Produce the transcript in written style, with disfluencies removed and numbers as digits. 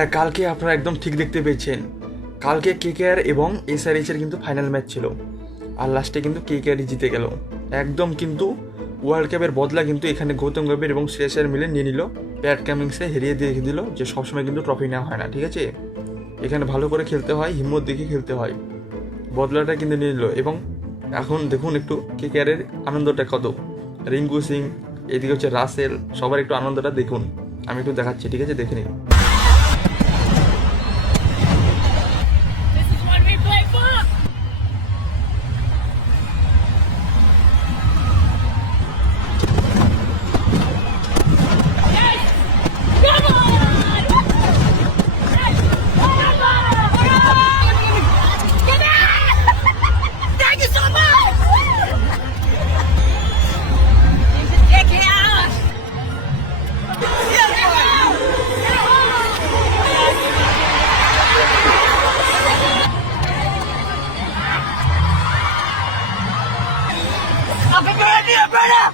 হ্যাঁ, কালকে আপনারা একদম ঠিক দেখতে পেয়েছেন। কালকে কেকেআর এবং এসআরএইচের কিন্তু ফাইনাল ম্যাচ ছিল, আর লাস্টে কিন্তু কেকেআরই জিতে গেল। একদম কিন্তু ওয়ার্ল্ড কাপের বদলা কিন্তু এখানে গৌতম গম্ভীর এবং শ্রেয়স আয়ার মিলে নিয়ে নিল। প্যাট কামিংসে হেরিয়ে দিয়ে দিল যে সবসময় কিন্তু ট্রফি নেওয়া হয় না, ঠিক আছে? এখানে ভালো করে খেলতে হয়, হিম্মত দেখে খেলতে হয়। বদলাটা কিন্তু নিয়ে নিল। এবং এখন দেখুন একটু কেকেআরের আনন্দটা কত। রিঙ্কু সিং, এদিকে হচ্ছে রাসেল, সবার একটু আনন্দটা দেখুন। আমি একটু দেখাচ্ছি, ঠিক আছে? দেখে নিন। This is what we play for! Yes! Come on! Yes! Come on! Get out! Thank you so much! Take it out! Happy birthday, brother!